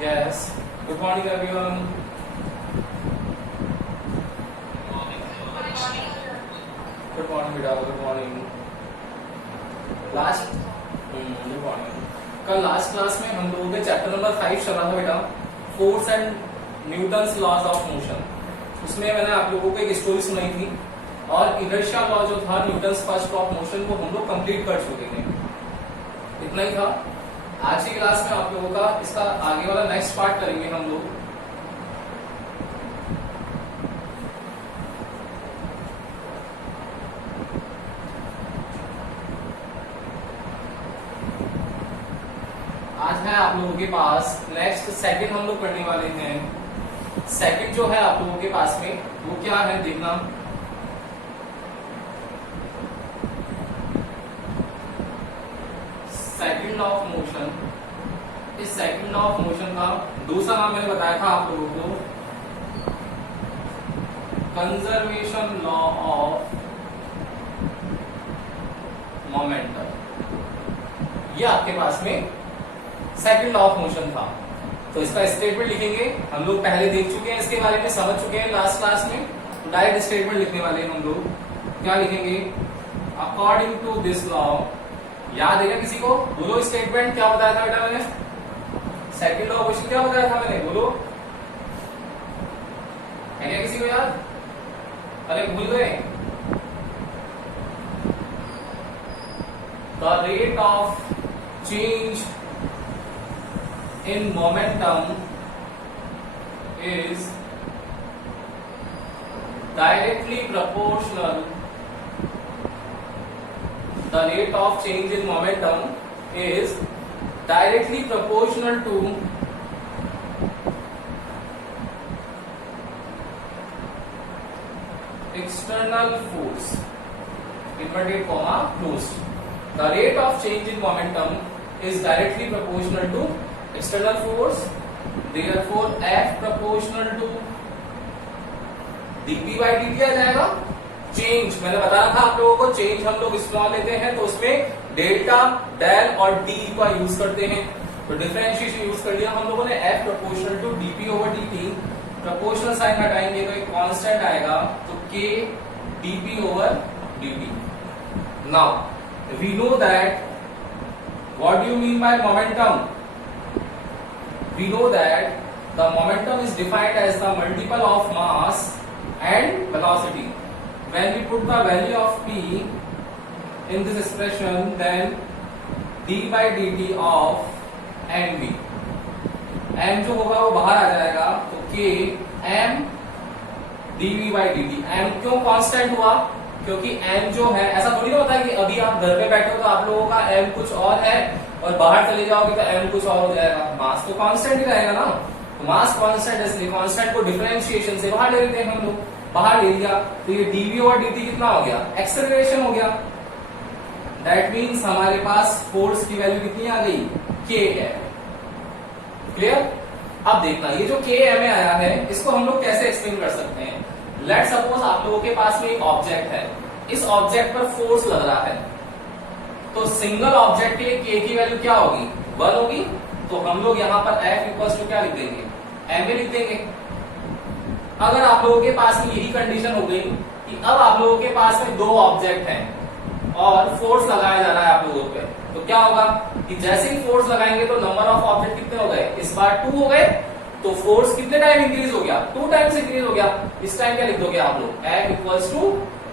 Yes. Good morning, everyone. Good morning, बेटा. Good morning. Last good morning. कल last class में हम लोगों के चैप्टर नंबर 5 चल रहा था बेटा, force and Newton's laws of motion. उसमें मैंने आप लोगों को एक स्टोरी सुनाई थी और इनर्शिया लॉ जो था, Newton's first law of motion, को हम लोग कंप्लीट कर चुके थे. इतना ही था. आज की क्लास में आप लोगों का इसका आगे वाला नेक्स्ट पार्ट करेंगे हम लोग. आज है आप लोगों के पास नेक्स्ट सेकंड हम लोग पढ़ने वाले हैं. सेकंड जो है आप लोगों के पास में वो क्या है देखना. Second law of motion. इस सेकंड लॉ ऑफ मोशन का दूसरा नाम मैंने बताया था आप लोगों को, कंजर्वेशन लॉ ऑफ मोमेंटम. ये आपके पास में सेकंड लॉ ऑफ मोशन था. तो इसका स्टेटमेंट लिखेंगे. हम लोग पहले देख चुके हैं, इसके बारे में समझ चुके हैं लास्ट क्लास में. डायरेक्ट स्टेटमेंट लिखने वाले हैं हम लोग. क्या लिखेंगे? According to this law. याद है क्या किसी को? बोलो स्टेटमेंट क्या बताया था बेटा मैंने. सेकंड लॉ ऑफ मोशन क्या बताया था मैंने, बोलो. है क्या किसी को याद? अरे भूल गए. The rate of change in momentum is directly proportional. The rate of change in momentum is directly proportional to external force. Inverted comma closed. The rate of change in momentum is directly proportional to external force. Therefore F proportional to dp by dt आ जाएगा. Change मैंने बताया था आप लोगों को, change हम लोग small लेते हैं तो उसमें डेल्टा, डेल और डी का यूज करते हैं. तो डिफरेंशिएशन यूज कर लिया हम लोगों ने. F proportional to dp over dt. Proportional sign हटाएंगे तो एक कांस्टेंट आएगा, तो k dp over dt. Now we know that what do you mean by momentum. We know that the momentum is defined as the multiple of mass and velocity. When we put the value of p in this expression, then d by dt of mv. m जो होगा वो बाहर आ जाएगा, तो k m dv by dt. m क्यों constant हुआ? क्योंकि m जो है, ऐसा थोड़ी ना होता है कि अभी आप घर पे बैठे हो तो आप लोगों का m कुछ और है और बाहर चले जाओगे तो m कुछ और हो जाएगा. मास तो कांस्टेंट ही रहेगा ना. तो मास कांस्टेंट, इसलिए कांस्टेंट को डिफरेंशिएशन से बाहर ले लेते हैं हम लोग. बाहर ले लिया तो ये dv और dt कितना हो गया? एक्सेलरेशन हो गया. दैट मीन्स हमारे पास फोर्स की वैल्यू कितनी आ गई? k है. क्लियर? अब देखना, ये जो k m आया है इसको हम लोग कैसे एक्सप्लेन कर सकते हैं. लेट सपोज आप लोगों के पास में एक ऑब्जेक्ट है. इस ऑब्जेक्ट पर फोर्स लग रहा है, तो सिंगल ऑब्जेक्ट के लिए k की वैल्यू क्या होगी? 1 होगी. तो हम लोग यहाँ पर F इक्वल्स टू क्या लिख देंगे? ma लिख देंगे. अगर आप लोगों के पास में यही कंडीशन हो गई कि अब आप लोगों के पास में दो ऑब्जेक्ट हैं और फोर्स लगाया जा रहा है आप लोगों पे, तो क्या होगा कि जैसे ही फोर्स लगाएंगे तो नंबर ऑफ ऑब्जेक्ट कितने हो गए? इस बार 2 हो गए. तो फोर्स कितने टाइम इंक्रीज हो गया? 2 टाइम्स इंक्रीज हो गया. इस टाइम क्या लिख दोगे आप लोग? F equals to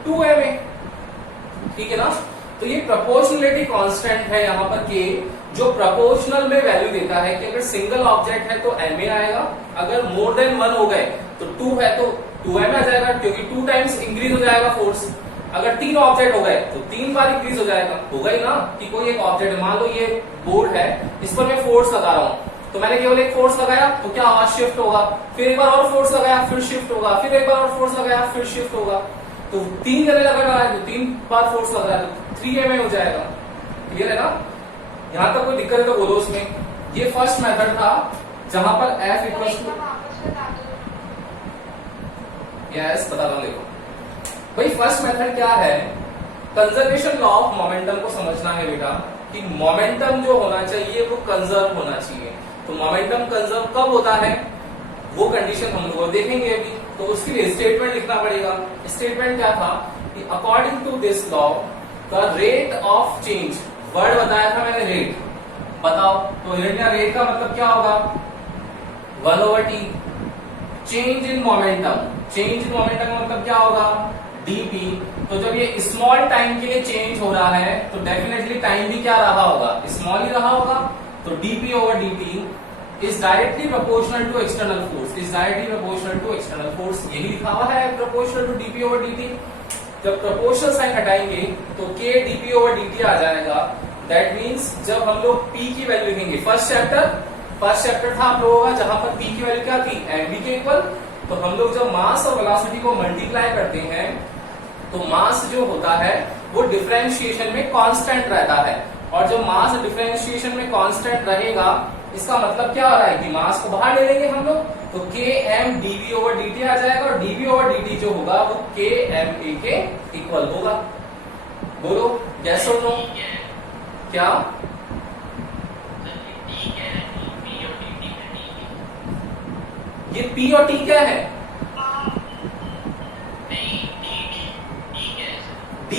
2ma. ठीक है ना. तो ये प्रोपोर्शनलिटी कांस्टेंट है यहाँ पर k, जो प्रोपोर्शनल में वैल्यू देता है कि अगर सिंगल ऑब्जेक्ट है तो ma आएगा, अगर मोर देन 1 हो गए तो 2 है तो 2m आ जाएगा, क्योंकि 2 टाइम्स इंक्रीज हो जाएगा फोर्स. अगर 3 ऑब्जेक्ट हो गए तो 3 बार इंक्रीज हो जाएगा. होगा ही ना कि कोई एक ऑब्जेक्ट, मान लो ये बोर्ड है, इस पर मैं फोर्स लगा रहा हूँ, तो मैंने केवल एक फोर्स लगाया तो क्या होगा? शिफ्ट होगा. फिर एक बार और फोर्स लगाया, फिर शिफ्ट होगा. फिर एक बार और फोर्स लगाया, फिर शिफ्ट होगा. तो 3 जगह लगा रहा है तो 3 बार फोर्स लग रहा है तो 3ma हो जाएगा. क्लियर है ना. यहां तक कोई दिक्कत है तो बोलो उसमें. ये फर्स्ट मेथड था जहां पर F इक्वल्स टू, यस बता रहा हूं. देखो भाई, फर्स्ट मेथड क्या है? कंजर्वेशन लॉ ऑफ मोमेंटम को समझना है बेटा कि मोमेंटम जो होना चाहिए वो कंजर्व होना चाहिए. तो मोमेंटम कंजर्व कब होता है वो कंडीशन हम लोग देखेंगे अभी। तो उसके लिए स्टेटमेंट लिखना पड़ेगा। स्टेटमेंट क्या था कि according to this law the rate of change, word बताया था मैंने रेट, बताओ तो रेट का मतलब क्या होगा 1/t। Change in momentum, change in momentum का मतलब क्या होगा dp। तो जब ये स्मॉल टाइम के लिए चेंज हो रहा है तो डेफिनेटली टाइम भी क्या रहा होगा, स्मॉल ही रहा होगा। तो dp/dt is directly proportional to external force, is directly proportional to external force, यही लिखा हुआ है proportional to dp/dt। जब proportional साइन हटाएंगे तो k dp/dt आ जाएगा। दैट मीन्स जब हम लोग p की वैल्यू लिखेंगे, फर्स्ट चैप्टर था आप लोगों का जहां पर p की वैल्यू क्या थी mv के इक्वल। तो हम लोग जब मास और वेलोसिटी को मल्टीप्लाई करते हैं तो मास जो होता है वो डिफरेंशिएशन में कांस्टेंट रहता है, और जब मास डिफरेंशिएशन में कांस्टेंट रहेगा इसका मतलब क्या हो रहा है कि मास को बाहर ले लेंगे हम लोग, तो km dv/dt आ जाएगा, और dv/dt जो होगा वो kma के इक्वल होगा। बोलो यस और नो। क्या ये p और t क्या है? d।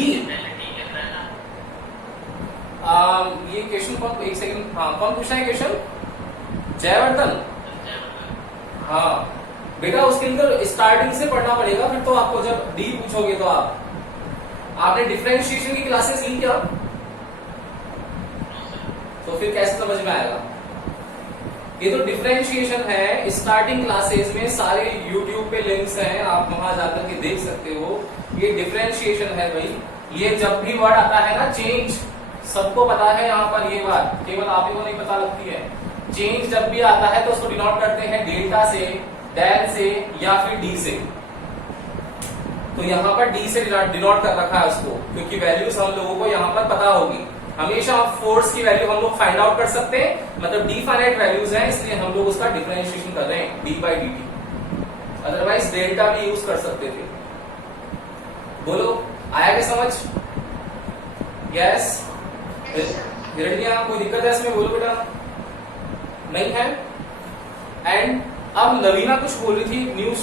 ये क्वेश्चन कौन, एक सेकंड, हाँ कौन पूछा है क्वेश्चन? जयवर्धन। हाँ बेटा उसके अंदर स्टार्टिंग से पढ़ना पड़ेगा, फिर तो आपको जब डी पूछोगे तो आपने डिफरेंशिएशन की क्लासेस ली क्या? तो फिर कैसे समझ में आएगा? ये तो डिफरेंशिएशन है, स्टार्टिंग क्लासेस में सारे यूट्यूब पे लिंक्स हैं, आप वहां जाकर के देख सकते हो। ये डिफरेंशिएशन है भाई। ये जब भी वर्ड आता है ना चेंज, सबको पता है यहाँ पर ये बात, केवल आप ही को नहीं पता लगती है। चेंज जब भी आता है तो उसको डिनोट करते हैं डेल्टा से, डेल से या फिर डी से। तो यहाँ पर डी से डिनोट कर रखा है उसको, क्योंकि वैल्यूज हम लोगों को यहाँ पर पता होगी। हमेशा फोर्स की वैल्यू हम लोग फाइंड आउट कर सकते हैं, मतलब डी फाइनाइट वैल्यूज हैं इसलिए हम लोग उसका डिफरेंशिएशन कर रहे हैं d/dt। अदरवाइज डेल्टा भी यूज कर सकते थे। बोलो आया क्या समझ? यस हिरण्या, कोई दिक्कत है इसमें? बोलो बेटा। नहीं है? एंड अब नवीना कुछ बोल रही थी, न्यू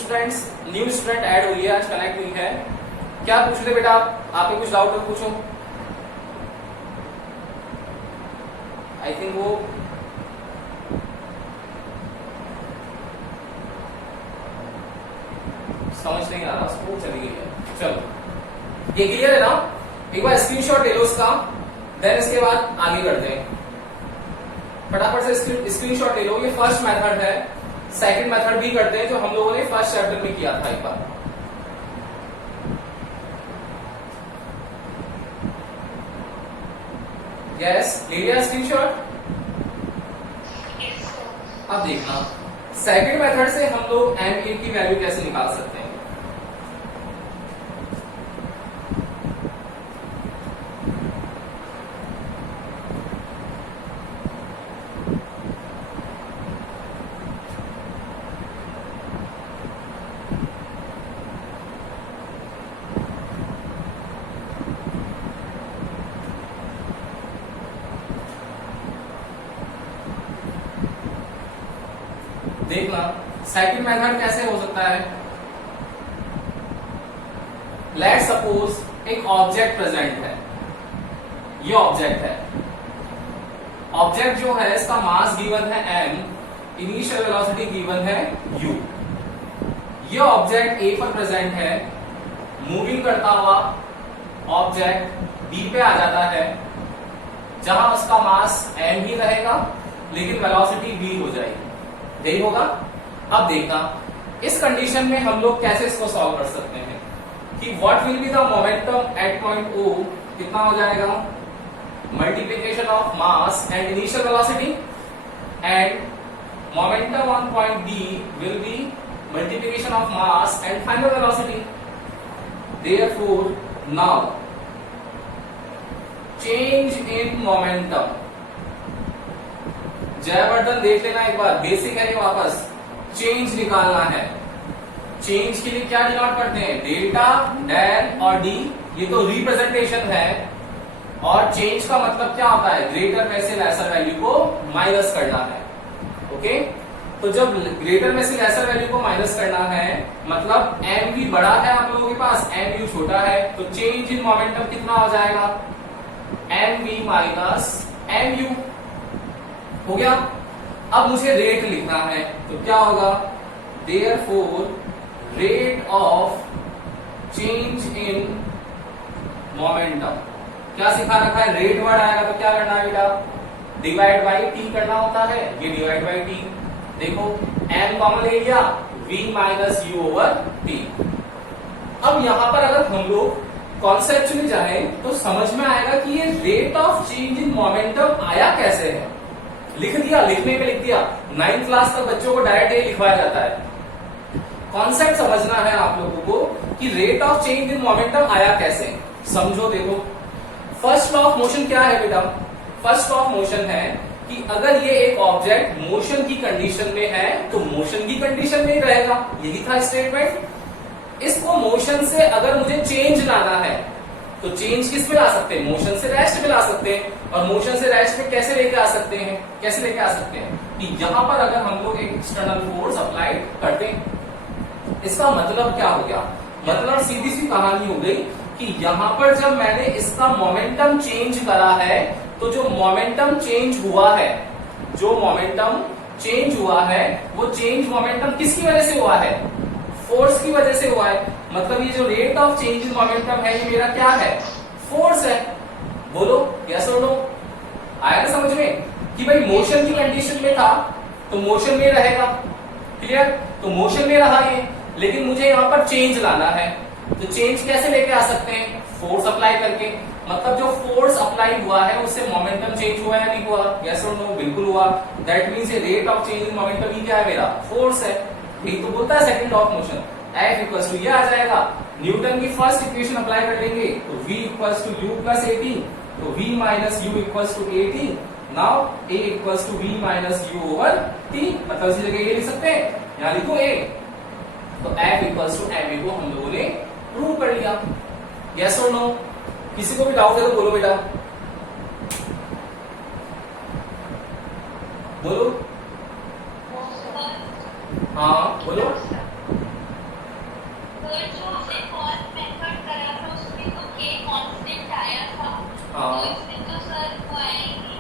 स्टूडेंट ऐड हुई है आज, कनेक्ट हुई है। क्या पूछ रहे बेटा आपके कुछ डाउट है पूछो। आई थिंक वो समझ नहीं आ रहा उसको, चली गई है। चलो ये क्लियर है ना? एक बार स्क्रीनशॉट ले लो उसका, देन इसके बाद आगे करते हैं। फटाफट से स्क्रीनशॉट ले लो। ये फर्स्ट मेथड है, सेकंड मेथड भी करते हैं जो हम लोगों ने फर्स्ट चैप्टर में किया था एक बार। यस ले लिया स्क्रीनशॉट? अब देखना सेकंड मेथड से हम लोग ma की वैल्यू कैसे निकाल सकते हैं। देखना सेकंड मेथड कैसे हो सकता है। लेट सपोज एक ऑब्जेक्ट प्रेजेंट है, ये ऑब्जेक्ट है। ऑब्जेक्ट जो है इसका मास गिवन है m, इनिशियल वेलोसिटी गिवन है u। ये ऑब्जेक्ट a पर प्रेजेंट है, मूविंग करता हुआ ऑब्जेक्ट b पे आ जाता है, जहां उसका मास m ही रहेगा लेकिन वेलोसिटी v हो जाएगी, यही होगा। अब देखना इस कंडीशन में हम लोग कैसे इसको सॉल्व कर सकते हैं कि what will be the momentum at point O, कितना हो जाएगा multiplication of mass and initial velocity, and momentum on point B will be multiplication of mass and final velocity. Therefore now change in momentum, Jayvardhan देख लेना एक बार, basic है ये, वापस change निकालना है। चेंज के लिए क्या डिनोट करते हैं, डेल्टा, डेल और डी, ये तो रिप्रेजेंटेशन है। और चेंज का मतलब क्या होता है, ग्रेटर में से लेसर वैल्यू को माइनस करना है। ओके, तो जब ग्रेटर में से लेसर वैल्यू को माइनस करना है, मतलब एम वी बड़ा है आप लोगों के पास, एम यू छोटा है, तो चेंज इन मोमेंटम कितना हो जाएगा, M V minus M U हो गया। अब मुझे रेट लिखना है, तो क्या होगा, therefore rate of change in momentum. क्या सिखा रखा है, रेट वर्ड आएगा तो क्या करना है बेटा, डिवाइड बाई टी करना होता है, ये डिवाइड बाई टी। देखो m कॉमन ले लिया, v minus U over T. अब यहां पर अगर हम लोग कॉन्सेप्चुअली जाए तो समझ में आएगा कि ये rate of change in momentum आया कैसे है। लिख दिया, लिखने में लिख दिया, 9th क्लास तक बच्चों को डायरेक्ट ये लिखवाया जाता है। कॉन्सेप्ट समझना है आप लोगों को कि rate of change in momentum आया कैसे। समझो, देखो फर्स्ट लॉ ऑफ मोशन क्या है बेटा, फर्स्ट लॉ ऑफ मोशन है कि अगर ये एक ऑब्जेक्ट मोशन की कंडीशन में है तो मोशन की कंडीशन में ही रहेगा, यही था स्टेटमेंट। इसको मोशन से अगर मुझे चेंज लाना है तो चेंज किस पे ला सकते हैं, मोशन से रेस्ट पे ला सकते हैं। और मोशन से रेस्ट पे कैसे लेके आ सकते हैं, कैसे लेके आ सकते हैं कि यहां पर अगर हम लोग एक एक्सटर्नल फोर्स अप्लाई करते हैं। इसका मतलब क्या हो गया, मतलब सीधी सी कहानी हो गई कि यहां पर जब मैंने इसका मोमेंटम चेंज करा है तो जो मोमेंटम चेंज हुआ है, जो मोमेंटम चेंज हुआ है वो चेंज मोमेंटम किसकी वजह से हुआ है, फोर्स की वजह से हुआ है। मतलब ये जो rate of change in momentum है ये मेरा क्या है, फोर्स है। बोलो यस और नो, आया ना समझ में कि भाई मोशन की कंडीशन में था तो मोशन में रहेगा, क्लियर। तो मोशन में रहा ये, लेकिन मुझे यहां पर चेंज लाना है, तो चेंज कैसे लेके आ सकते हैं, फोर्स अप्लाई करके। मतलब जो फोर्स अप्लाई हुआ है उससे मोमेंटम चेंज हुआ है नहीं हुआ, यस और नो, बिल्कुल हुआ। दैट मींस ये rate of change in momentum ही क्या है, मेरा फोर्स है। यही तो बोलता है second law of motion, F equals to ये आ जाएगा। न्यूटन की फर्स्ट इक्वेशन अप्लाई कर लेंगे तो V equals to U plus AT, तो V minus U equals to AT। Now A equals to V minus U over T, मतलब इसी जगह ये लिख सकते हैं, यहां लिखो A। तो F इक्वल्स टू MA को हम लोगों ने प्रूव कर लिया, यस और नो। किसी को भी डाउट है तो बोलो बेटा, बोलो। हाँ बोलो। जो हमने कॉस्ट मेथड करा था उसमें तो k कांस्टेंट आया था, हाँ तो इसमें तो सर वो आएंगे।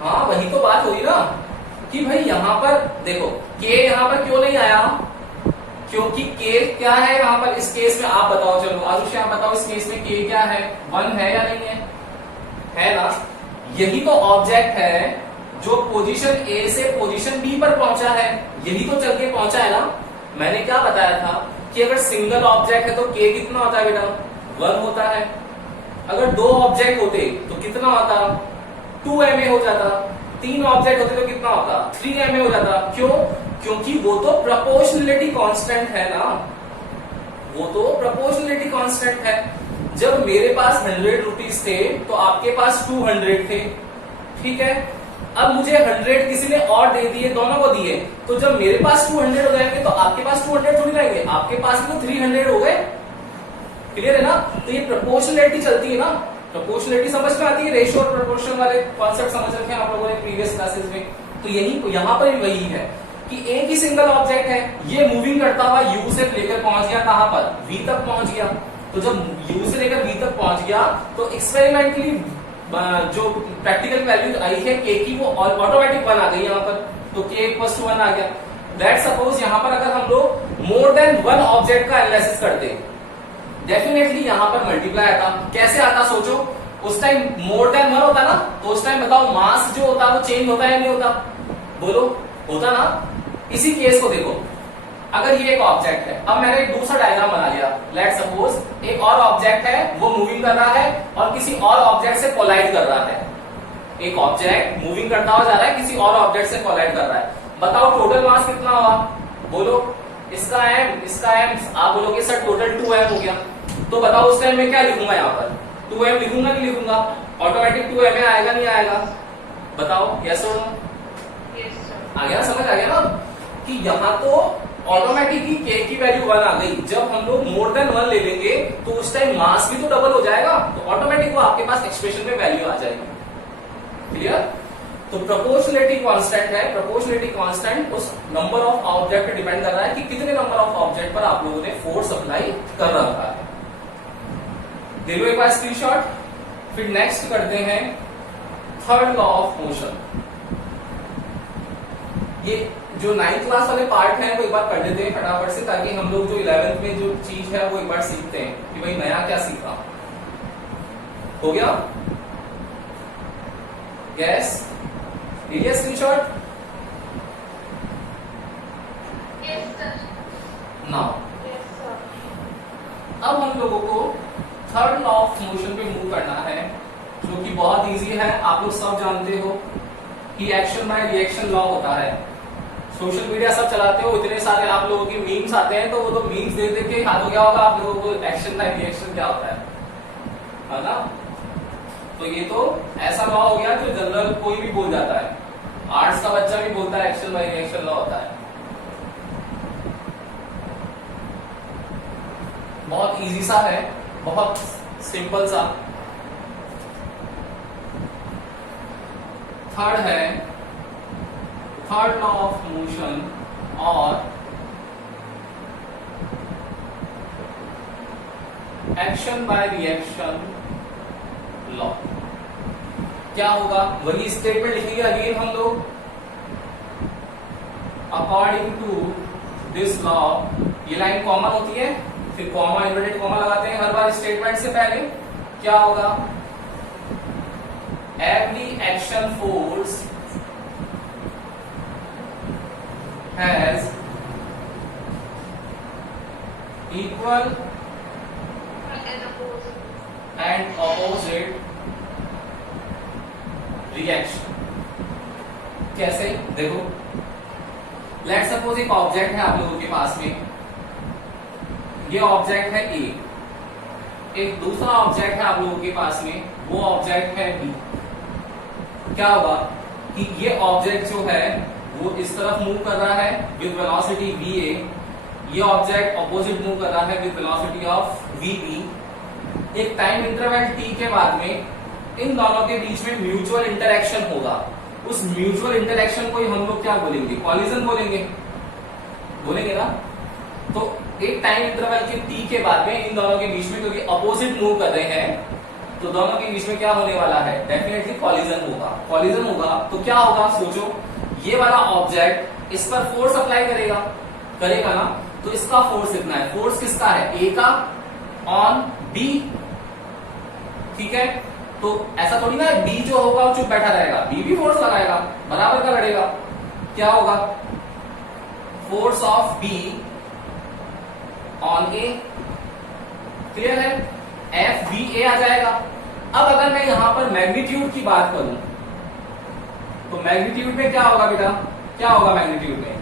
हाँ, वही तो बात हुई ना कि भाई यहाँ पर देखो k यहाँ पर क्यों नहीं आया, क्योंकि k क्या है यहाँ पर इस केस में, आप बताओ, चलो आरुषि आप बताओ इस केस में k क्या है, 1 है या नहीं है ना। यही तो ऑब्जेक्ट है जो पोजीशन A से पोजीशन B पर पहुंचा है, यही तो चल के पहुंचा है ना। मैंने क्या बताया था कि अगर सिंगल ऑब्जेक्ट है तो k कितना होता है बेटा, 1 होता है। अगर 2 ऑब्जेक्ट होते तो कितना होता, 2ma हो जाता। 3 ऑब्जेक्ट होते तो कितना होता, 3ma हो जाता। क्यों, क्योंकि वो तो प्रोपोर्शनलिटी कांस्टेंट है ना, वो तो प्रोपोर्शनलिटी कांस्टेंट है। जब मेरे पास 100 रुपीज थे तो आपके पास 200 थे, ठीक है। अब मुझे 100 किसी ने और दे दिए, दोनों को दिए, तो जब मेरे पास 200 हो जाएंगे तो आपके पास 200 थोड़ी रहेंगे, आपके पास भी तो 300 हो गए, क्लियर है ना। तो ये प्रोपोर्शनलिटी चलती है ना, प्रोपोर्शनलिटी समझ में आती है, रेशियो और प्रोपोर्शन वाले कॉन्सेप्ट समझ रखे हैं आप लोगों ने प्रीवियस क्लासेस में। तो यही यहाँ पर भी वही है कि एक ही सिंगल ऑब्जेक्ट है, ये मूविंग करता हुआ u से लेकर पहुंच गया कहां पर, v तक पहुंच गया। तो जब u से लेकर v तक पहुंच गया तो एक्सपेरिमेंटली जो प्रैक्टिकल वैल्यू आई है k की वो ऑटोमेटिक 1 आ गई यहाँ पर, तो k इक्वल्स टू 1 आ गया। दैट सपोज यहाँ पर अगर हम लोग मोर देन 1 ऑब्जेक्ट का एनालिसिस करते, डेफिनेटली यहाँ पर मल्टीप्लाई आता। कैसे आता सोचो, उस टाइम मोर देन 1 होता ना, तो उस टाइम बताओ मास जो होता है वो चेंज होता है या नहीं होता, बोलो होता ना। इसी केस को देखो, अगर ये एक ऑब्जेक्ट है, अब मैंने एक दूसरा डायग्राम बना लिया, लेट सपोज एक और ऑब्जेक्ट है वो मूविंग कर रहा है और किसी और ऑब्जेक्ट से कोलाइड कर रहा है। एक ऑब्जेक्ट मूविंग करता हुआ जा रहा है, किसी और ऑब्जेक्ट से कोलाइड कर रहा है। बताओ टोटल मास कितना हुआ, बोलो। इसका m, इसका m, आप बोलोगे सर टोटल 2m हो गया, तो बताओ उस टाइम में क्या लिखूंगा, यहाँ पर 2m लिखूंगा नहीं लिखूंगा, ऑटोमेटिक 2ma आएगा नहीं आएगा, बताओ यस और नो। आ गया, समझ आ गया ना कि यहाँ तो ऑटोमेटिक ही k की वैल्यू 1 आ गई। जब हम लोग मोर देन 1 ले लेंगे तो उस टाइम मास भी तो डबल हो जाएगा, तो ऑटोमेटिक वो आपके पास एक्सप्रेशन में वैल्यू आ जाएगी, क्लियर। तो प्रोपोर्शनलिटी कांस्टेंट है, प्रोपोर्शनलिटी कांस्टेंट उस नंबर ऑफ ऑब्जेक्ट पे डिपेंड कर रहा है कि कितने नंबर ऑफ ऑब्जेक्ट पर आप लोगों ने फोर्स अप्लाई कर रखा है। दे लो एक बार स्क्रीनशॉट। फिर नेक्स्ट करते हैं थर्ड लॉ ऑफ मोशन। ये जो 9th क्लास वाले पार्ट है वो एक बार कर लेते हैं फटाफट से, ताकि हम लोग जो 11th में जो चीज है वो एक बार सीखते हैं कि भाई नया क्या सीखा। हो गया? यस, लीजिए screenshot. Yes, sir. Now Yes, sir. अब हम लोगों को थर्ड लॉ ऑफ मोशन पे मूव करना है, जो कि बहुत इजी है। आप लोग सब जानते हो कि एक्शन बाय रिएक्शन लॉ होता है। सोशल मीडिया सब चलाते हो, इतने सारे आप लोगों की मीम्स आते हैं, तो वो तो मीम्स देख देख के याद हो गया होगा आप लोगों को एक्शन बाय रिएक्शन क्या होता है ना? तो ये तो ऐसा लॉ हो गया जो जनरल कोई भी बोल जाता है, आर्ट्स का बच्चा भी बोलता है एक्शन बाय रिएक्शन लॉ होता है। बहुत इजी सा है, बहुत सिंपल सा। थर्ड है थर्ड लॉ ऑफ मोशन और एक्शन बाय रिएक्शन लॉ। क्या होगा? वही स्टेटमेंट लिखेंगे अगेन हम लोग। अकॉर्डिंग टू दिस लॉ, ये लाइन कॉमन होती है, फिर कॉमा इन्वर्टेड कॉमा लगाते हैं हर बार स्टेटमेंट से पहले। क्या होगा? Every action force has equal And oppose. And opposite reaction. कैसे? देखो, लेट सपोज एक ऑब्जेक्ट है आप लोगों के पास में, ये ऑब्जेक्ट है ए, एक दूसरा ऑब्जेक्ट है आप लोगों के पास में, वो ऑब्जेक्ट है बी। क्या होगा कि ये ऑब्जेक्ट जो है वो इस तरफ मूव कर रहा है विद वेलोसिटी va, ये ऑब्जेक्ट ऑपोजिट मूव कर रहा है विद वेलोसिटी ऑफ vb। एक टाइम इंटरवल t के बाद में इन दोनों के बीच में म्यूचुअल इंटरेक्शन होगा। उस म्यूचुअल इंटरेक्शन को ही हम लोग क्या बोलेंगे? कॉलिजन बोलेंगे, बोलेंगे ना? तो एक टाइम इंटरवल के t के बाद में इन दोनों के बीच में, क्योंकि अपोजिट मूव कर रहे हैं, तो दोनों के बीच में क्या होने वाला है? डेफिनेटली कॉलिजन होगा। कॉलिजन होगा तो क्या होगा? सोचो, ये वाला ऑब्जेक्ट इस पर फोर्स अप्लाई करेगा, करेगा ना? तो इसका फोर्स कितना है? फोर्स किसका है? ए का ऑन बी। ठीक है, तो ऐसा थोड़ी ना बी जो होगा वो चुप बैठा रहेगा, बी भी फोर्स लगाएगा, बराबर का लड़ेगा। क्या होगा? Force of be on A. Clear है? एफ बी ए आ जाएगा। अब अगर मैं यहां पर मैग्नीट्यूड की बात करूं, तो मैग्नीट्यूड में क्या होगा बेटा? क्या होगा मैग्नीट्यूड में?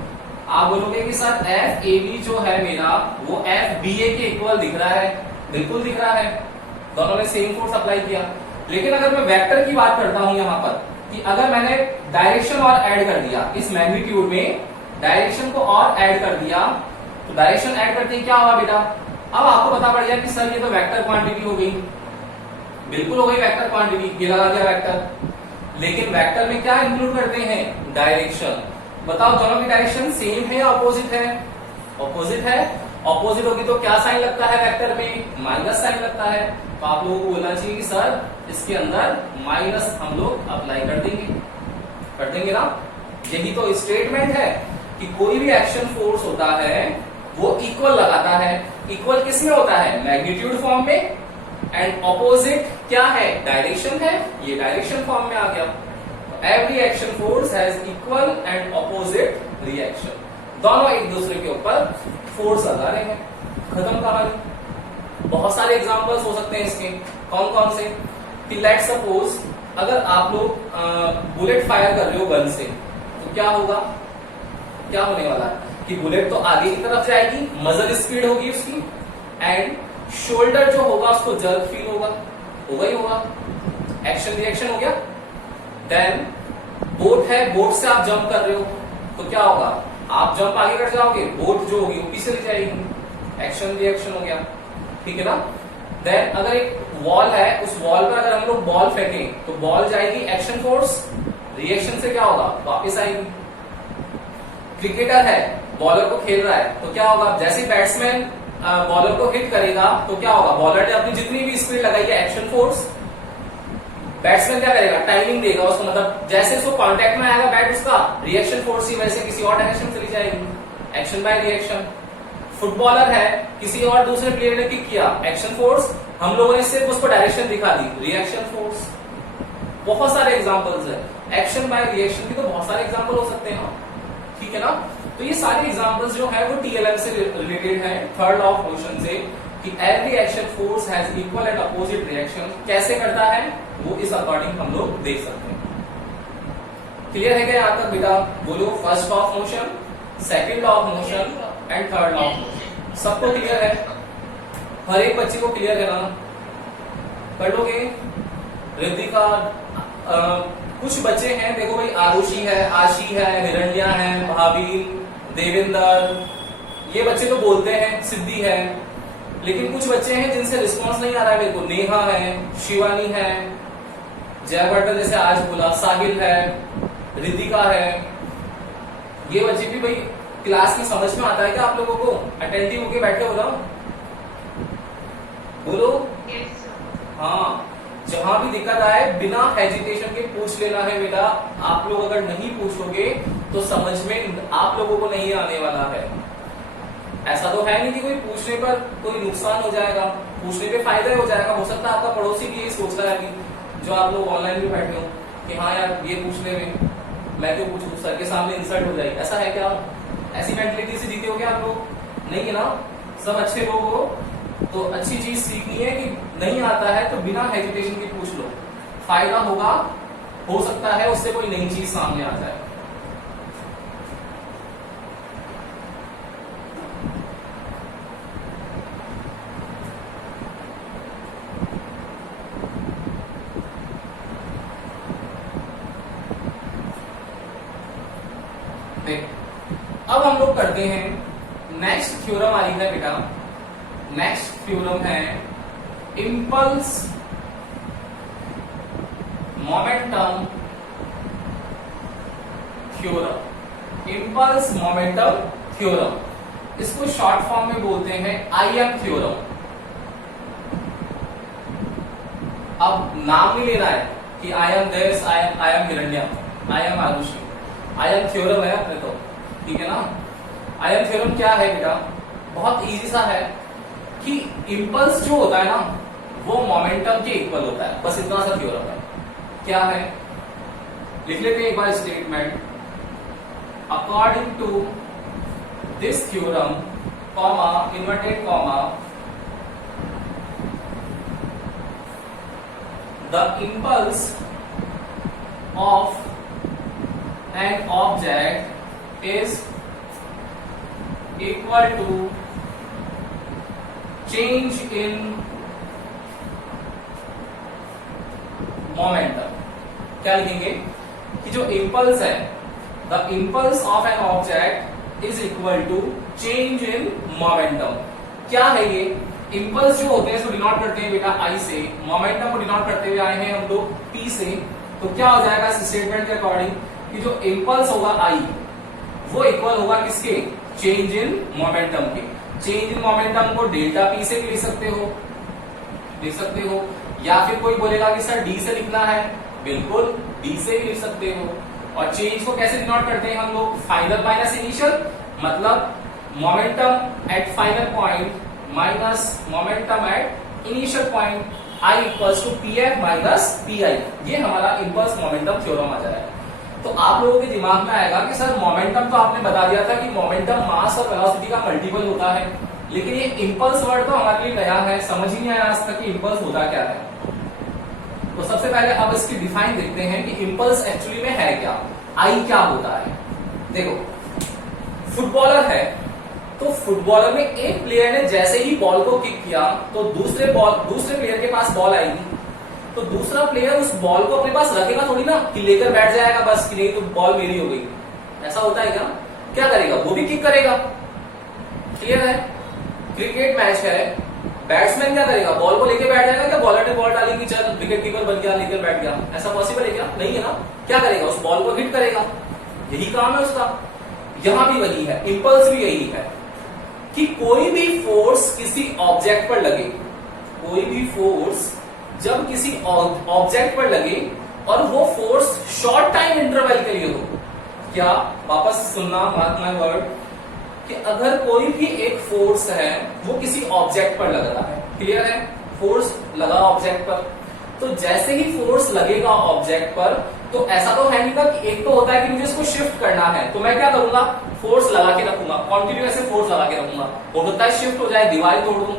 आप बोलोगे कि सर एफ ए बी जो है मेरा, वो एफ बी ए के इक्वल दिख रहा है। बिल्कुल दिख रहा है, दोनों ने सेम फोर्स अप्लाई किया। लेकिन अगर मैं वेक्टर की बात करता हूं यहां पर, कि अगर मैंने डायरेक्शन और ऐड कर दिया इस मैग्नीट्यूड में, डायरेक्शन को और ऐड कर दिया, तो डायरेक्शन ऐड करते ही क्या हुआ बेटा? अब आपको पता पड़ गया कि सर ये तो वेक्टर क्वांटिटी हो गई। बिल्कुल हो गई वेक्टर क्वांटिटी, ये लगा दिया वेक्टर। लेकिन वेक्टर में क्या इंक्लूड करते हैं? डायरेक्शन। बताओ दोनों की डायरेक्शन सेम है या अपोजिट है? अपोजिट है। अपोजिट होगी तो क्या साइन लगता है वेक्टर में? माइनस साइन लगता है। तो आप लोगों को बोलना चाहिए कि सर इसके अंदर माइनस हम लोग अप्लाई कर देंगे, कर देंगे ना? यही तो स्टेटमेंट है कि कोई भी एक्शन फोर्स होता है वो इक्वल लगाता है। इक्वल किस में होता है? मैग्नीट्यूड फॉर्म में। एंड ऑपोजिट क्या है? डायरेक्शन है। ये डायरेक्शन फॉर्म में आ गया। Every action force has equal and opposite reaction. दोनों एक दूसरे के ऊपर फोर्स लगा रहे हैं। खत्म कहानी। बहुत सारे एग्जांपल्स हो सकते हैं इसके। कौन कौन से? कि लेट सपोज अगर आप लोग बुलेट फायर कर रहे हो गन से, तो क्या होगा? क्या होने वाला है कि बुलेट तो आगे की तरफ जाएगी, मजल स्पीड होगी उसकी, एंड शोल्डर जो होगा उसको जर्क फील होगा ही होगा। एक्शन रिएक्शन हो गया। देन बोट है, बोट से आप जंप कर रहे हो, तो क्या होगा? आप जंप आगे कर जाओगे, बोट जो होगी वो पीछे ले जाएगी। एक्शन रिएक्शन हो गया। ठीक है ना? देन अगर एक वॉल है, उस वॉल पर अगर हम लोग बॉल फेंकें, तो बॉल जाएगी एक्शन फोर्स, रिएक्शन से क्या होगा, वापस आएगी। क्रिकेटर है, बॉलर को खेल रहा है, तो क्या होगा, जैसे बैट्समैन बॉलर को हिट करेगा तो क्या होगा, बॉलर ने अपनी जितनी भी स्पीड लगाई है एक्शन फोर्स, बैट्समैन क्या करेगा, टाइमिंग देगा उसको, मतलब जैसे उसको कांटेक्ट में आएगा बैट, उसका रिएक्शन फोर्स की वजह से किसी और डायरेक्शन चली जाएगी, एक्शन बाय रिएक्शन। फुटबॉलर है, किसी और दूसरे प्लेयर ने किक किया, एक्शन फोर्स, हम लोगों ने सिर्फ उसको डायरेक्शन दिखा दी, रिएक्शन फोर्स। बहुत सारे एग्जांपल्स है, एक्शन बाय रिएक्शन की तो बहुत सारे एग्जांपल हो सकते हैं, ठीक है ना। तो ये सारे एग्जांपल्स जो है वो टीएलएम से रिलेटेड है, थर्ड लॉ ऑफ मोशन से, कि every action force has equal and opposite reaction. कैसे करता है वो इस अकॉर्डिंग हम लोग देख सकते हैं। क्लियर है क्या यहाँ तक बेटा? बोलो, first law of motion, second law of motion and third law of motion. सबको क्लियर है? हर एक बच्चे को क्लियर है ना? कर लोगे? रितिका, कुछ बच्चे हैं, देखो भाई, आरुषि है, आशी है, हिरण्या है, भाभी, देवेंद्र, ये बच्चे तो बोलते हैं, सिद्धि है, लेकिन कुछ बच्चे हैं जिनसे रिस्पांस नहीं आ रहा है मेरे को। नेहा है, शिवानी है, जयवर्धन जैसे आज बोला, साहिल है, रितिका है, ये बच्चे भी भाई क्लास में समझ में आता है क्या आप लोगों को? अटेंटिव होके बैठे हो ना? बोलो। हाँ, जहां भी दिक्कत आए बिना हेजिटेशन के पूछ लेना है बेटा। आप लोग अगर नहीं पूछोगे तो समझ में आप लोगों को नहीं आने वाला है। ऐसा तो है नहीं कि कोई पूछने पर कोई नुकसान हो जाएगा, पूछने पे फायदा हो जाएगा। हो सकता है आपका पड़ोसी भी यही सोच रहा है कि जो आप लोग ऑनलाइन भी बैठे हो कि हाँ यार ये पूछने में मैं क्यों पूछूं, सर के सामने इंसल्ट हो जाएगी। ऐसा है क्या? ऐसी मेंटलिटी से जीते हो क्या आप लोग? नहीं है ना? सब अच्छे लोग हो तो अच्छी चीज सीखनी है कि नहीं आता है तो बिना हेजिटेशन के पूछ लो, फायदा होगा। हो सकता है उससे कोई नई चीज सामने आ जाए। अब हम लोग करते हैं नेक्स्ट थ्योरम आ रही है बेटा। नेक्स्ट थ्योरम है impulse momentum theorem. Impulse momentum theorem, इसको शॉर्ट फॉर्म में बोलते हैं आईएम थ्योरम। अब नाम नहीं लेना है कि I am this, I am Hiranya, I am Arushi. I am theorem है अपने तो, ठीक है ना। आई एम थ्योरम क्या है बेटा? बहुत इजी सा है कि इंपल्स जो होता है ना वो मोमेंटम के इक्वल होता है, बस इतना सा थ्योरम है। क्या है? लिख लेते हैं एक बार statement. According to this theorem, comma, inverted comma, the impulse of an object is equal to change in momentum. क्या लिखेंगे कि जो इंपल्स है, the impulse of an object is equal to change in momentum. क्या है ये? Impulse जो होते हैं इसको डिनोट करते हैं बेटा आई से, मोमेंटम को डिनोट करते हुए आए हैं हम लोग पी से। तो क्या हो जाएगा इस स्टेटमेंट के अकॉर्डिंग कि जो इंपल्स होगा आई वो इक्वल होगा किसके? चेंज इन मोमेंटम के। चेंज इन मोमेंटम को डेल्टा पी से भी लिख सकते हो, या फिर कोई बोलेगा कि सर डी से लिखना है, बिल्कुल डी से भी लिख सकते हो। और चेंज को कैसे डिनोट करते हैं हम लोग? फाइनल माइनस इनिशियल, मतलब momentum at final point minus momentum at initial point, I equals to P F minus P I. ये हमारा इंपल्स मोमेंटम थ्योरम आ जाएगा। तो आप लोगों के दिमाग में आएगा कि सर मोमेंटम तो आपने बता दिया था कि मोमेंटम मास और वेलोसिटी का मल्टीपल होता है, लेकिन ये इंपल्स वर्ड तो हमारे लिए नया है, समझ ही नहीं आया आज तक कि इंपल्स होता क्या है। तो सबसे पहले अब इसकी डिफाइन देखते हैं कि इंपल्स एक्चुअली में है क्या, आई क्या होता है। देखो, फुटबॉलर है तो फुटबॉलर में एक प्लेयर ने जैसे ही बॉल को किक किया तो दूसरे प्लेयर के पास बॉल आएगी, तो दूसरा प्लेयर उस बॉल को अपने पास रखेगा थोड़ी ना कि लेकर बैठ जाएगा बस कि नहीं तो बॉल मेरी हो गई। ऐसा होता है क्या करेगा? वो भी किक करेगा। क्लियर है? क्रिकेट मैच है, बैट्समैन क्या करेगा, बॉल को लेके बैठ जाएगा क्या, बॉलर ने बॉल डाली कि चल विकेट कीपर बन गया, लेकर बैठ गया, ऐसा पॉसिबल है क्या, नहीं है ना। क्या करेगा, उस बॉल को हिट करेगा, यही काम है उसका। यहां भी वही है, इंपल्स भी यही है कि कोई भी फोर्स किसी ऑब्जेक्ट पर लगे, कोई भी फोर्स जब किसी ऑब्जेक्ट पर लगे और वो फोर्स शॉर्ट टाइम इंटरवल के लिए हो, क्या वापस सुनना, मार्क माय वर्ड, कि अगर कोई भी एक फोर्स है वो किसी ऑब्जेक्ट पर लग रहा है, क्लियर है, फोर्स लगा ऑब्जेक्ट पर, तो जैसे ही फोर्स लगेगा ऑब्जेक्ट पर, तो ऐसा तो है नहीं ना कि एक तो होता है कि मुझे इसको शिफ्ट करना है, तो मैं क्या करूंगा, फोर्स लगा के रखूंगा, कंटिन्यू ऐसे फोर्स लगा के रखूंगा, वो होता है शिफ्ट हो जाए, दीवार तोड़ दूं।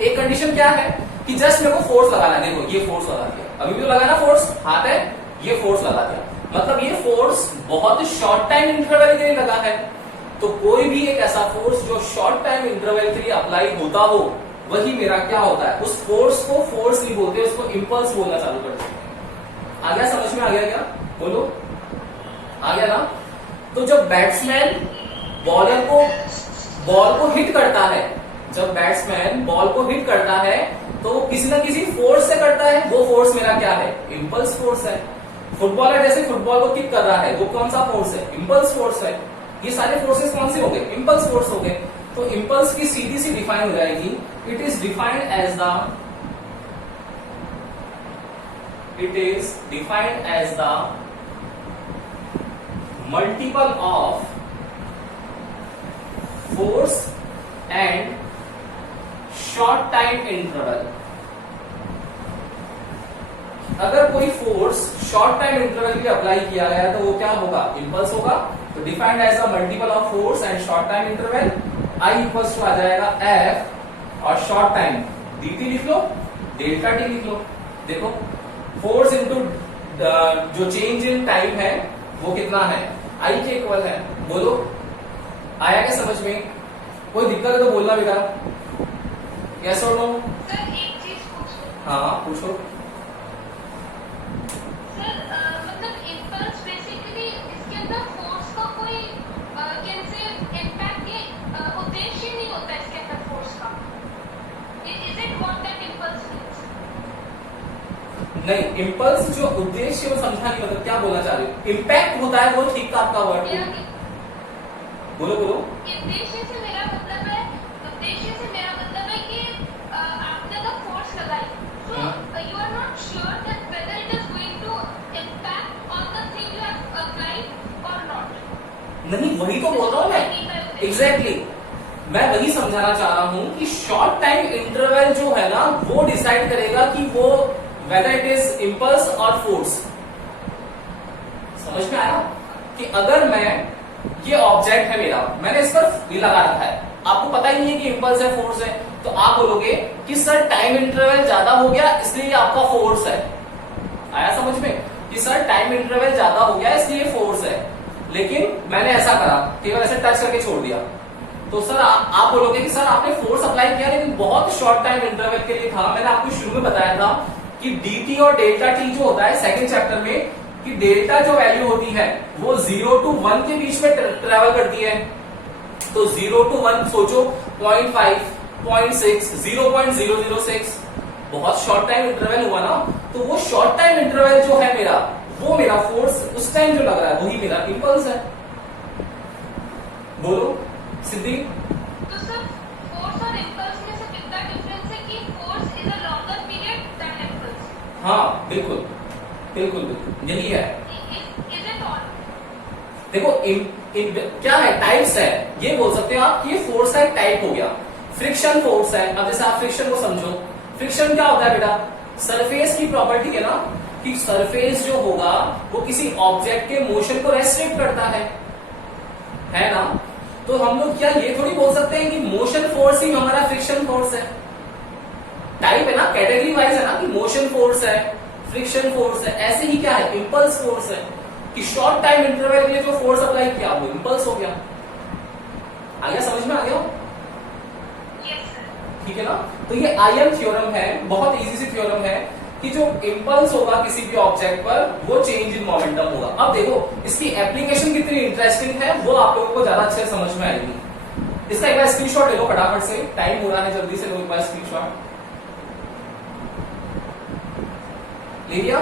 एक कंडीशन क्या है कि जस्ट मेरे को फोर्स लगाना है, देखो ये फोर्स लगा दिया, अभी भी तो लगाना फोर्स, हाथ है, ये फोर्स लगा दिया, मतलब ये फोर्स बहुत शॉर्ट टाइम इंटरवल के लिए लगा है। तो कोई भी एक ऐसा फोर्स जो शॉर्ट टाइम इंटरवल के लिए अप्लाई होता हो, वही मेरा क्या होता है, उस फोर्स को फोर्स नहीं बोलते, उसको इंपल्स बोलना चालू करते हैं। आ गया, समझ में आ गया क्या, बोलो, आ गया ना। तो जब बैट्समैन बॉलर को बॉल को हिट करता है, जब बैट्समैन बॉल को हिट करता है तो वो किसी ना किसी फोर्स से करता है, वो फोर्स मेरा क्या है, इंपल्स फोर्स है। फुटबॉलर जैसे फुटबॉल को किक कर रहा है, वो कौन सा फोर्स है, इंपल्स फोर्स है। ये सारे फोर्सेस कौन से हो गए, इंपल्स फोर्स हो गए। तो इंपल्स की सीधी सी डिफाइन हो जाएगी, it is defined as the multiple of force and short time interval. अगर कोई फोर्स शॉर्ट टाइम इंटरवल के लिए अप्लाई किया गया तो वो क्या होगा, इंपल्स होगा। तो defined as the multiple of force and short time interval, I equals to आ जाएगा एफ और शॉर्ट टाइम dt लिख लो, डेल्टा टी लिख लो। देखो फोर्स इंटू जो चेंज इन टाइम है वो कितना है, आई के इक्वल है। बोलो आया क्या समझ में, कोई दिक्कत है तो बोलना बेटा, यस और नो। सर एक चीज पूछो। हाँ पूछो। सर मतलब इंपल्स बेसिकली इसके अंदर फोर्स का कोई कैसे इम्पैक्ट या उद्देश्य नहीं होता इसके अंदर फोर्स का, is it what that impulse means? नहीं, इंपल्स जो उद्देश्य वो समझा नहीं, मतलब क्या बोलना चाह रहे हो, इम्पैक्ट होता है वो ठीक था आपका वर्ड, बोलो बोलो। उद्देश्य से मेरा मतलब है कि आपने तो फोर्स लगाई, so you are not sure that whether it is going to impact on the thing you have applied or not. नहीं वही तो बोल रहा हूँ मैं, एग्जैक्टली मैं वही समझाना चाह रहा हूँ कि शॉर्ट टाइम इंटरवल जो है ना वो डिसाइड करेगा कि वो whether it is impulse और फोर्स। समझ में आया कि अगर मैं ये ऑब्जेक्ट है मेरा, मैंने इस पर ये लगा रखा है, आपको पता ही नहीं है कि इंपल्स है फोर्स है, तो आप बोलोगे कि सर टाइम इंटरवल ज्यादा हो गया इसलिए ये आपका फोर्स है। आया समझ में कि सर टाइम इंटरवल ज्यादा हो गया इसलिए फोर्स है, लेकिन मैंने ऐसा करा, केवल ऐसे टच करके छोड़ दिया, तो सर आप बोलोगे कि सर आपने फोर्स अप्लाई किया लेकिन बहुत शॉर्ट टाइम इंटरवल के लिए था। मैंने आपको शुरू में बताया था कि dt और डेल्टा t जो होता है सेकंड चैप्टर में, कि डेल्टा जो वैल्यू होती है वो 0 to 1 के बीच में ट्रेवल करती है। तो 0 to 1 सोचो 0.5, 0.6, 0.006, बहुत शॉर्ट टाइम इंटरवल हुआ ना, तो वो शॉर्ट टाइम इंटरवल जो है मेरा, वो मेरा फोर्स उस टाइम जो लग रहा है वही मेरा इंपल्स है। बोलो सिद्धि। तो सर फोर्स और इंपल्स में से कितना डिफरेंस है कि force is a longer period than impulse? हाँ बिल्कुल बिल्कुल बिल्कुल यही है। Is it all? देखो क्या है, टाइप्स है, ये बोल सकते हो आप कि ये फोर्स का एक टाइप हो गया। फ्रिक्शन फोर्स है। अब जैसे आप फ्रिक्शन को समझो, फ्रिक्शन क्या होता है बेटा, सरफेस की प्रॉपर्टी है ना, कि सरफेस जो होगा वो किसी ऑब्जेक्ट के मोशन को रेस्ट्रिक्ट करता है ना। तो हम लोग क्या ये थोड़ी बोल सकते हैं कि मोशन फोर्स ही हमारा फ्रिक्शन फोर्स है, टाइप है ना, कैटेगरी वाइज है ना, कि मोशन फोर्स है, फ्रिक्शन फोर्स है, ऐसे ही क्या है, इंपल्स फोर्स है, कि शॉर्ट टाइम इंटरवल के लिए जो फोर्स अप्लाई किया वो इंपल्स हो गया। आ गया, समझ में आ गया? ठीक है ना। तो ये आईएम थ्योरम है, बहुत इजी सी थ्योरम है कि जो इंपल्स होगा किसी भी ऑब्जेक्ट पर वो चेंज इन मोमेंटम होगा। अब देखो इसकी एप्लीकेशन कितनी इंटरेस्टिंग है वो आप लोगों को ज्यादा अच्छे समझ में आएगी। इसका एक बार स्क्रीनशॉट ले लो फटाफट से, टाइम हो रहा है, जल्दी से लो एक बार स्क्रीनशॉट ले लिया।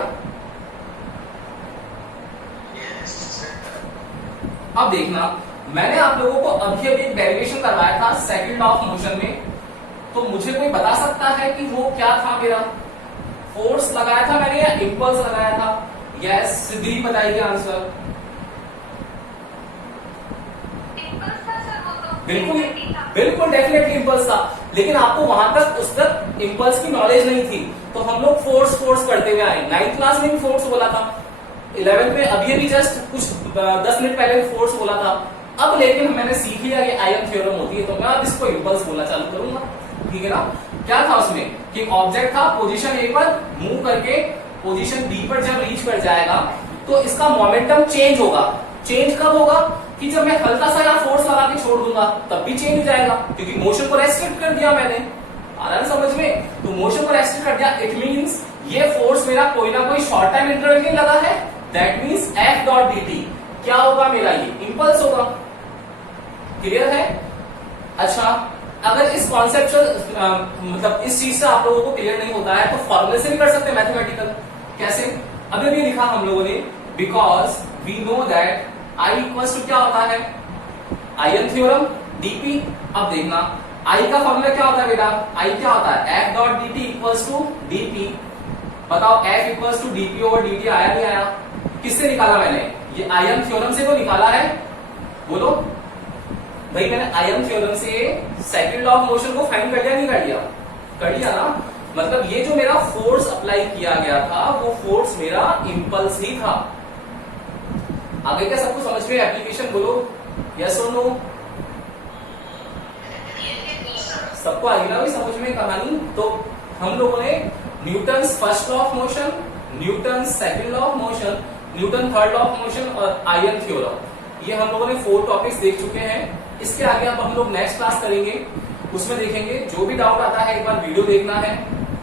अब देखना, मैंने आप लोगों को अभी अभी एक डेरिवेशन करवाया था सेकंड लॉ ऑफ मोशन में, तो मुझे कोई बता सकता है कि वो क्या था? मेरा फोर्स लगाया था मैंने या इंपल्स लगाया था? यस, सिद्धि बताइए आंसर। बिल्कुल बिल्कुल डेफिनेटली इंपल्स था, लेकिन आपको वहां तक उस तक इंपल्स की नॉलेज नहीं थी, तो हम लोग फोर्स फोर्स करते हुए आए। 9th क्लास में भी फोर्स बोला था, 11th में अभी जस्ट कुछ 10 मिनट पहले फोर्स बोला था। अब लेकिन मैंने सीख लिया कि आयन थ्योरम होती है, तो मैं अब इसको इंपल्स बोलना चालू करूंगा, ठीक है ना? क्या था उसमें कि ऑब्जेक्ट था पोजीशन ए पर, मूव करके पोजीशन बी पर जब रीच कर जाएगा तो इसका मोमेंटम चेंज होगा। चेंज कब होगा? कि जब मैं हल्का सा या फोर्स लगा के छोड़ दूंगा तब भी चेंज हो जाएगा, क्योंकि मोशन को रेस्ट्रिक्ट कर दिया मैंने। आ रहा है समझ में? तो मोशन को रेस्ट्रिक्ट कर दिया, इट मींस ये फोर्स मेरा कोई ना कोई शॉर्ट टाइम इंटरवल में लगा है, that means F dot dt क्या होगा मेरा? ये इंपल्स होगा। क्लियर है? अच्छा, अगर इस कॉन्सेप्चुअल मतलब इस चीज से आप लोगों को क्लियर नहीं होता है तो फॉर्मूले से भी कर सकते हैं मैथमेटिकल। कैसे? अभी भी लिखा हम लोगों ने, because we know that I equals to क्या होता है? आयन थ्योरम dp। अब देखना I का फॉर्मूला क्या होता है बेटा? I क्या होता है? F dot dt equals to dp। बताओ F equals to dp over dt आया नहीं आया? किससे निकाला मैंने? ये आयन थ्योरम से तो निकाला है, बोलो भाई। मैंने आयन थ्योरम से सेकंड लॉ ऑफ मोशन को फाइंड कर लिया नहीं कर लिया? कर लिया ना। मतलब ये जो मेरा फोर्स अप्लाई किया गया था वो फोर्स मेरा इंपल्स ही था। आगे क्या सबको समझ में? एप्लीकेशन बोलो यस और नो। सबको आ गई ना भाई समझ में कहानी? तो हम लोगों ने Newton first law of motion, Newton second law of motion, Newton third law of motion और आयन थ्योरम, ये हम लोगों ने 4 टॉपिक्स देख चुके हैं। इसके आगे अब हम लोग नेक्स्ट क्लास करेंगे, उसमें देखेंगे। जो भी डाउट आता है एक बार वीडियो देखना है,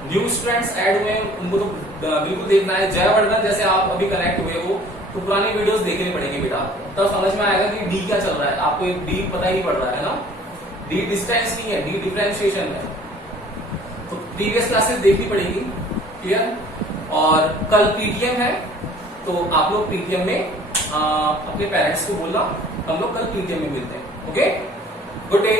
न्यू स्टूडेंट्स ऐड हुए उनको तो बिल्कुल देखना है। जयवर्धन जैसे आप अभी कनेक्ट हुए हो तो पुरानी वीडियोस देखने पड़ेंगे बेटा, तब तो समझ में आएगा कि डी क्या चल रहा है। आपको एक डी पता ही पड़ रहा है ना, डी डिस्टेंस नहीं है, डी डिफरेंशिएशन है। तो प्रीवियस क्लासेस देखनी पड़ेगी, क्लियर? और कल पीटीएम है, तो आप लोग पीटीएम में अपने पेरेंट्स को बोलना हम लोग कल पीटीएम में मिलते हैं। Okay, good day.